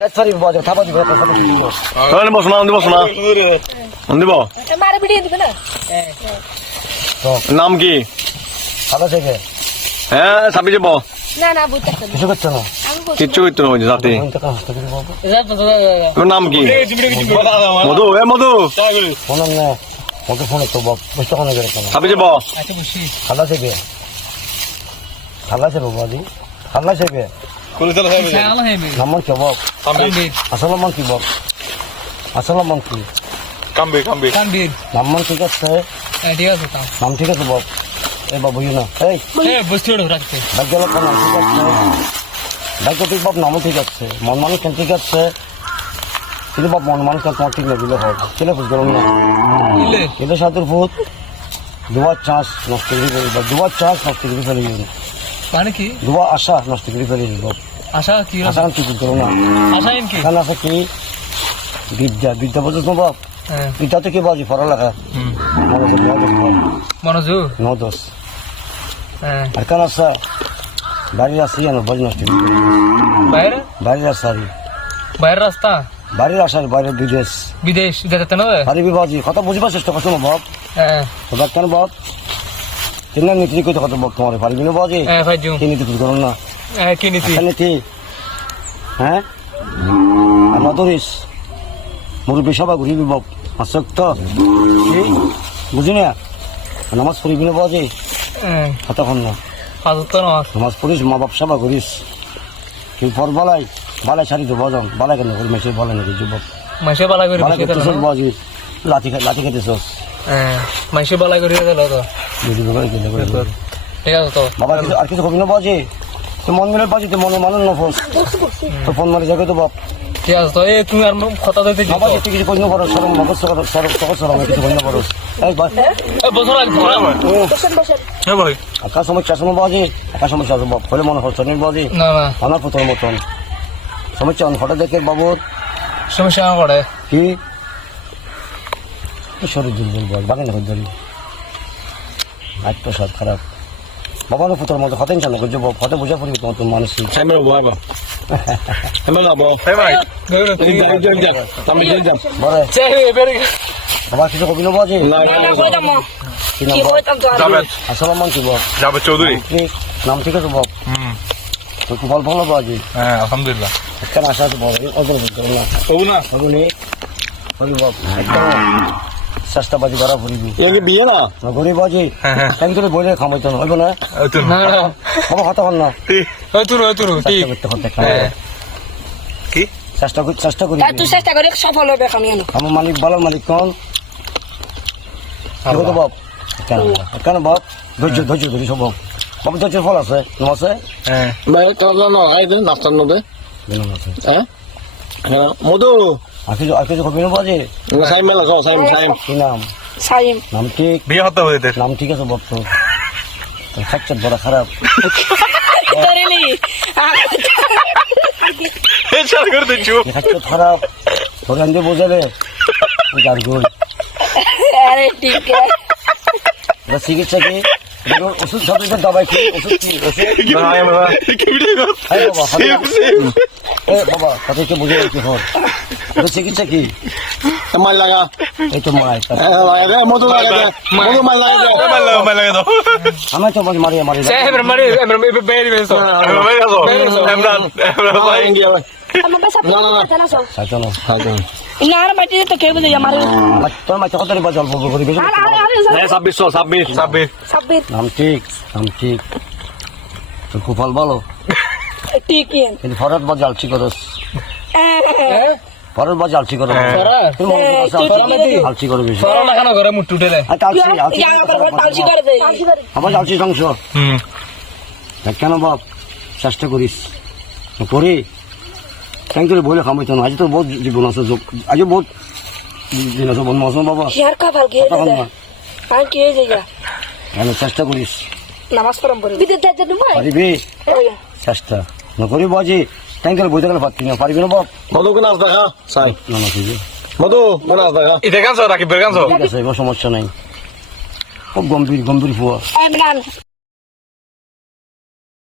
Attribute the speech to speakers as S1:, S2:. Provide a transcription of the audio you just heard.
S1: বাজে
S2: বসো না অন্দি বসো না অন্দি ব
S3: মারে ভিডিও দিবে না
S2: নাম কি
S1: ভালো থেকে
S2: হ্যাঁ চাবি যাব
S1: কিছু করছ না
S2: কিচ্ছু করতে না
S1: বাবু
S2: তোর নাম কি মধু এ মধু
S1: ফোন না ওকে ফোন তো বাপ বুঝতে কোন করে কেন
S2: চাবি যাব
S1: খালা থেকে খালা থেকে বাবু খালা থেকে নাম্বার কি বাপ আসলে মান কি বাপ আসলে মান কি
S2: কামবে কামবে
S1: নাম্বার ঠিক আছে নাম ঠিক আছে বাপ এই বাবু না এই। ভাগ্য লোক নাম ঠিক আছে। ভাগ্য ঠিক বাপ নামও ঠিক আছে। মন মানুষ ঠিক আছে। কিন্তু বাপ মন মানুষ তোমার ঠিক না দিলে হয়। ছেলে বুঝ গেলাম না? এটা সাতুর ভূত? দুবার চান্স নষ্ট করে ফেলি বা দুবার চান্স নষ্ট করে ফেলি।
S4: মানে কি?
S1: দুবার আশা নষ্ট করে ফেলি বাপ।
S4: আশা কি
S1: আশা কি বুঝ গেলাম না?
S4: আশা কি?
S1: এখানে আছে কি বিদ্যা বিদ্যা বুঝছ তো বাপ?
S4: হ্যাঁ।
S1: বিদ্যা তো কি বাজি পড়ালেখা?
S4: মনোযোগ
S1: ন দোষ
S4: হ্যাঁ।
S1: আর কেন আছে বাড়ির আছে জানো? বাড়ি নষ্ট করে।
S4: বাইরে?
S1: বাড়ির
S4: বাইরের রাস্তা?
S1: বাড়ির আসার বিদেশ।
S4: বিদেশ যেতে না
S1: পারিবি বাজি? কথা বুঝবার চেষ্টা করছ না বাপ?
S4: হ্যাঁ।
S1: কেন বাপ? নীতি করতে কথা বাপ তোমার? পারিবি না বাজি?
S4: হ্যাঁ
S1: কি নীতি করো না।
S4: কি নীতি
S1: নীতি হ্যাঁ? আর নদরিস? মুরব্বী সবাই ঘুরিবি বাপ আসক্ত কি? বুঝি না? নামাজ পড়িবি না বাজি?
S4: হ্যাঁ।
S1: না।
S4: তো
S1: নামাজ। পড়িস মা বাপ সবাই ঘুরিস। কেউ পর বালাই? বালাই ছাড়ি তো বজন। বালাই কেন করি মেসে বলে নাকি যুবক?
S4: মাসে বালা করে
S1: বালাই খেতেছ
S4: দিল
S1: বাজি? লাঠি লাঠি খেতেছস?
S4: হ্যাঁ মাসে বালা করে দিল তো। ঠিক আছে তো।
S1: বাবা আর কিছু কবি না বাজে? তো মন মিলে তো মনে মানুষ না ফোন। তো ফোন মারি যাবে তো বাপ।
S4: ঠিক আছে তো এই তুমি আর কথা দিতে
S1: বাবা তুই কিছু পারো সরম মগজ সরম সরম সরম সরম কিছু পারো। এই ভাই
S2: হ্যাঁ ভাই।
S1: সমস্যা? সময় বাজে? আকাশ সমস্যা? আছে বাপ। হলে মনে হচ্ছে নেই বাজে।
S4: না না।
S1: আনা পুতর মতন। সমস্যা হঠাৎ দেখে বাবু।
S4: সমস্যা
S1: কি? শরীর দুর্বল বল বাগান ধরি। সাত খারাপ। বাবা না পুতর মতো হতেন চান করছে বাপ হতে বোঝা পড়ি তোমার তোর মানুষ
S2: সাইমে বাবা সাইমে না বড় হ্যাঁ ভাই। এই যা যা যা তুমি যা যা
S1: বলে।
S4: চাই এবারে
S1: বাবা কিছু কবি না বাজে
S2: না
S3: না কইতাম না
S1: কি
S3: কি? কইতাম তো
S2: যাবেন
S1: আসসালাম মান কি বাপ
S2: যাবে চৌধুরী।
S1: নাম ঠিক আছে বাপ
S2: হুম।
S1: তো খুব ভালো ভালো বাজি
S2: হ্যাঁ আলহামদুলিল্লাহ।
S1: একটা আশা আছে বড় অল্প না
S2: কবু না।
S1: আপনি বলি বাপ একটা সস্তা বাজি করা ফুরিবি
S2: এ কি বিয়ে না?
S1: না গরিব বাজি
S2: হ্যাঁ, হ্যাঁ।
S1: বলে খামাইতো না হইব না?
S2: তুই
S4: না। না
S1: বাবা কথা বল না।
S4: ওই তুই ঠিক।
S1: করতে করতে
S4: হ্যাঁ।
S2: কি?
S1: চেষ্টা করি চেষ্টা করি।
S3: তুই চেষ্টা করে সফল হবে এখন
S1: আমার মালিক ভালো মালিক কোন? হতো বাপ। কেন কেন বাপ? ধৈর্য ধৈর্য ধরি সব বাপ। বাপ ধৈর্যের ফল আছে ন আছে?
S2: হ্যাঁ। ভাই কাজ না আই দেন নাস্তার মধ্যে।
S1: আছে
S2: হ্যাঁ হ্যাঁ? মধু।
S1: আর কিছু আর
S2: সাইমে সাইম সাইম।
S1: কি নাম?
S3: সাইম।
S1: নাম ঠিক
S2: বিয়ে হতে হবে
S1: নাম ঠিক আছে বড় খারাপ। খারাপ। তোর আনতে বোঝাবে। যার গোল
S3: আরে ঠিক আছে।
S1: চিকিৎসা কি? ওষুধ সাথে দাবাই কি ওষুধ? বাবা হাতে এ বাবা হাতে কে বুঝে কি হর চিকিৎসা কি?
S2: মাল লাগা।
S1: এই তো মায়
S2: লাগা। মধু লাগা। দে মধু মাল লাগা। মাল লাগা মাল লাগা
S1: আমি তো মারি মারি মারি
S4: চাই এবার মারি এবার বেরি তো।
S2: এমরান এমরান ভাই ইন্ডিয়া ভাই।
S3: আমার বাসা
S2: না, না, না।
S3: জানা সব
S1: সাইকেল
S3: না আর মাটি তো কেউ বুঝে আমার
S1: তোর মাছ কত রিবা জল বলব করি বেশি
S3: আরে আরে আরে
S2: ছাব্বিশশো ছাব্বিশ। ছাব্বিশ।
S3: সাব্বির
S1: নাম ঠিক নাম ঠিক। তোর ভালো ভালো?
S3: ঠিক
S1: কিন্তু ফরত বা জালছি করস। ফরত বা জালছি করছ জালছি করে বেশি
S4: ঘরে মুট উঠেলে
S1: আর জালছি জালছি
S3: করে দেই
S1: আমার জালছি তা কেন বাপ? চেষ্টা করিস। করি। কেন করে বলে খামাইতো না? আজ তো বহুত জীবন আছে আজ বহুত দিন আছে বন্ধু বাবা।
S3: শেয়ার কা ভালো গিয়ে
S1: তখন
S3: দে
S1: না
S3: আর কি হয়ে যায়
S1: চেষ্টা করিস।
S3: নামাজ পড়ম পড়ি বিদ্যুৎ যাইতে তুমি
S1: পারিবি? চেষ্টা। নকরি বাজি কেন করে বইতে গেলে পারতি না। পারবি না বাপ
S2: মধু কোন আসবে হ্যাঁ সাই
S1: না না
S2: মধু কোন আসবে হ্যাঁ এটা কানছো রাকিব কানছো
S1: আছে কোনো সমস্যা নাই। খুব গম্ভীর গম্ভীর ফুয়া।